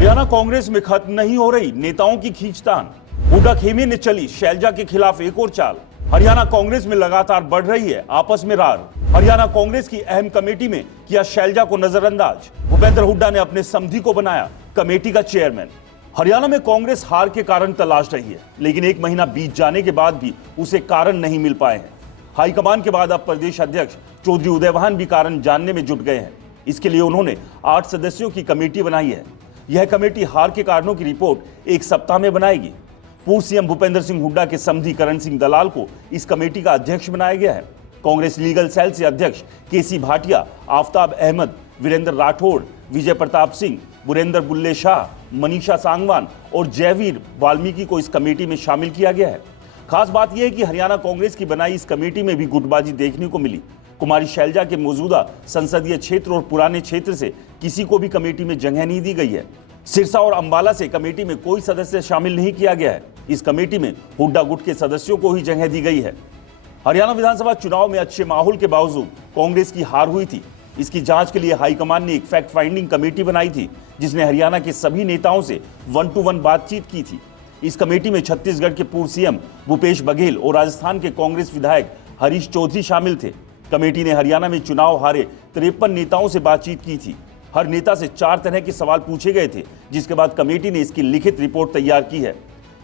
हरियाणा कांग्रेस में खत्म नहीं हो रही नेताओं की खींचतान। हुड्डा खेमे ने चली शैलजा के खिलाफ एक और चाल। हरियाणा कांग्रेस में लगातार बढ़ रही है आपस में रार। हरियाणा कांग्रेस की अहम कमेटी में किया शैलजा को नजरअंदाज। भूपेंद्र हुड्डा ने अपने समधी को बनाया कमेटी का चेयरमैन। हरियाणा में कांग्रेस हार के कारण तलाश रही है, लेकिन एक महीना बीत जाने के बाद भी उसे कारण नहीं मिल पाए हैं। हाईकमान के बाद अब प्रदेश अध्यक्ष चौधरी उदयभान भी कारण जानने में जुट गए हैं। इसके लिए उन्होंने 8 सदस्यों की कमेटी बनाई है। यह कमेटी हार के कारणों की रिपोर्ट एक सप्ताह में बनाएगी। पूर्व सीएम भूपेंद्र सिंह हुड्डा के समधी करण सिंह दलाल को इस कमेटी का अध्यक्ष बनाया गया है। कांग्रेस लीगल सेल से अध्यक्ष केसी भाटिया, आफ्ताब अहमद, वीरेंद्र राठौड़, विजय प्रताप सिंह, बुरेंद्र बुल्ले शाह, मनीषा सांगवान और जयवीर वाल्मीकि को इस कमेटी में शामिल किया गया है। खास बात यह है कि हरियाणा कांग्रेस की बनाई इस कमेटी में भी गुटबाजी देखने को मिली। कुमारी शैलजा के मौजूदा संसदीय क्षेत्र और पुराने क्षेत्र से किसी को भी कमेटी में जगह नहीं दी गई है। सिरसा और अंबाला से कमेटी में कोई सदस्य शामिल नहीं किया गया है। इस कमेटी में हुड्डा गुट के सदस्यों को ही जगह दी गई है। हरियाणा विधानसभा चुनाव में अच्छे माहौल के बावजूद कांग्रेस की हार हुई थी। इसकी जांच के लिए हाईकमान ने एक फैक्ट फाइंडिंग कमेटी बनाई थी, जिसने हरियाणा के सभी नेताओं से 1-to-1 बातचीत की थी। इस कमेटी में छत्तीसगढ़ के पूर्व सीएम भूपेश बघेल और राजस्थान के कांग्रेस विधायक हरीश चौधरी शामिल थे। कमेटी ने हरियाणा में चुनाव हारे 53 नेताओं से बातचीत की थी। हर नेता से 4 तरह के सवाल पूछे गए थे, जिसके बाद कमेटी ने इसकी लिखित रिपोर्ट तैयार की है।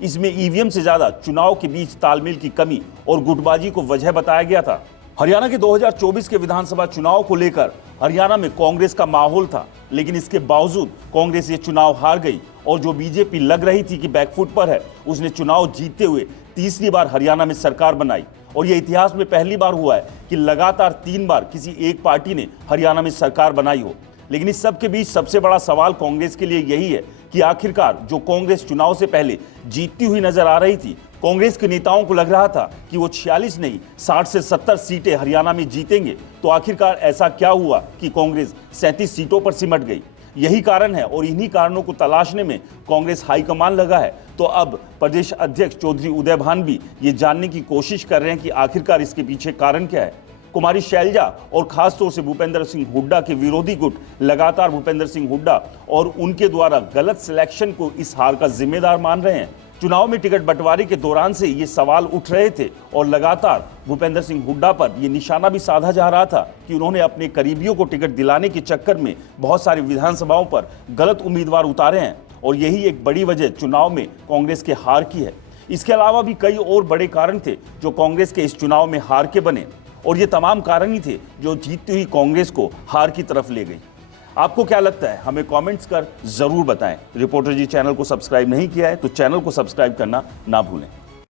इसमें ईवीएम से ज्यादा चुनाव के बीच तालमेल की कमी और गुटबाजी को वजह बताया गया था। हरियाणा के 2024 के विधानसभा चुनाव को लेकर हरियाणा में कांग्रेस का माहौल था, लेकिन इसके बावजूद कांग्रेस ये चुनाव हार गई और जो बीजेपी लग रही थी कि बैकफुट पर है, उसने चुनाव जीतते हुए तीसरी बार हरियाणा में सरकार बनाई। और यह इतिहास में पहली बार हुआ है कि लगातार 3 बार किसी एक पार्टी ने हरियाणा में सरकार बनाई हो। लेकिन इस सब के बीच सबसे बड़ा सवाल कांग्रेस के लिए यही है कि आखिरकार जो कांग्रेस चुनाव से पहले जीतती हुई नजर आ रही थी, कांग्रेस के नेताओं को लग रहा था कि वो 46 नहीं 60 से 70 सीटें हरियाणा में जीतेंगे, तो आखिरकार ऐसा क्या हुआ कि कांग्रेस 37 सीटों पर सिमट गई। यही कारण है और इन्हीं कारणों को तलाशने में कांग्रेस हाईकमान लगा है। तो अब प्रदेश अध्यक्ष चौधरी उदयभान भी ये जानने की कोशिश कर रहे हैं कि आखिरकार इसके पीछे कारण क्या है। कुमारी शैलजा और खासतौर से भूपेंद्र सिंह हुड्डा के विरोधी गुट लगातार भूपेंद्र सिंह हुड्डा और उनके द्वारा गलत सिलेक्शन को इस हार का जिम्मेदार मान रहे हैं। चुनाव में टिकट बंटवारे के दौरान से ये सवाल उठ रहे थे और लगातार भूपेंद्र सिंह हुड्डा पर यह निशाना भी साधा जा रहा था कि उन्होंने अपने करीबियों को टिकट दिलाने के चक्कर में बहुत सारी विधानसभाओं पर गलत उम्मीदवार उतारे हैं और यही एक बड़ी वजह चुनाव में कांग्रेस के हार की है। इसके अलावा भी कई और बड़े कारण थे जो कांग्रेस के इस चुनाव में हार के बने और ये तमाम कारण ही थे जो जीतती हुई कांग्रेस को हार की तरफ ले गई। आपको क्या लगता है, हमें कमेंट्स कर जरूर बताएं। रिपोर्टर जी चैनल को सब्सक्राइब नहीं किया है तो चैनल को सब्सक्राइब करना ना भूलें।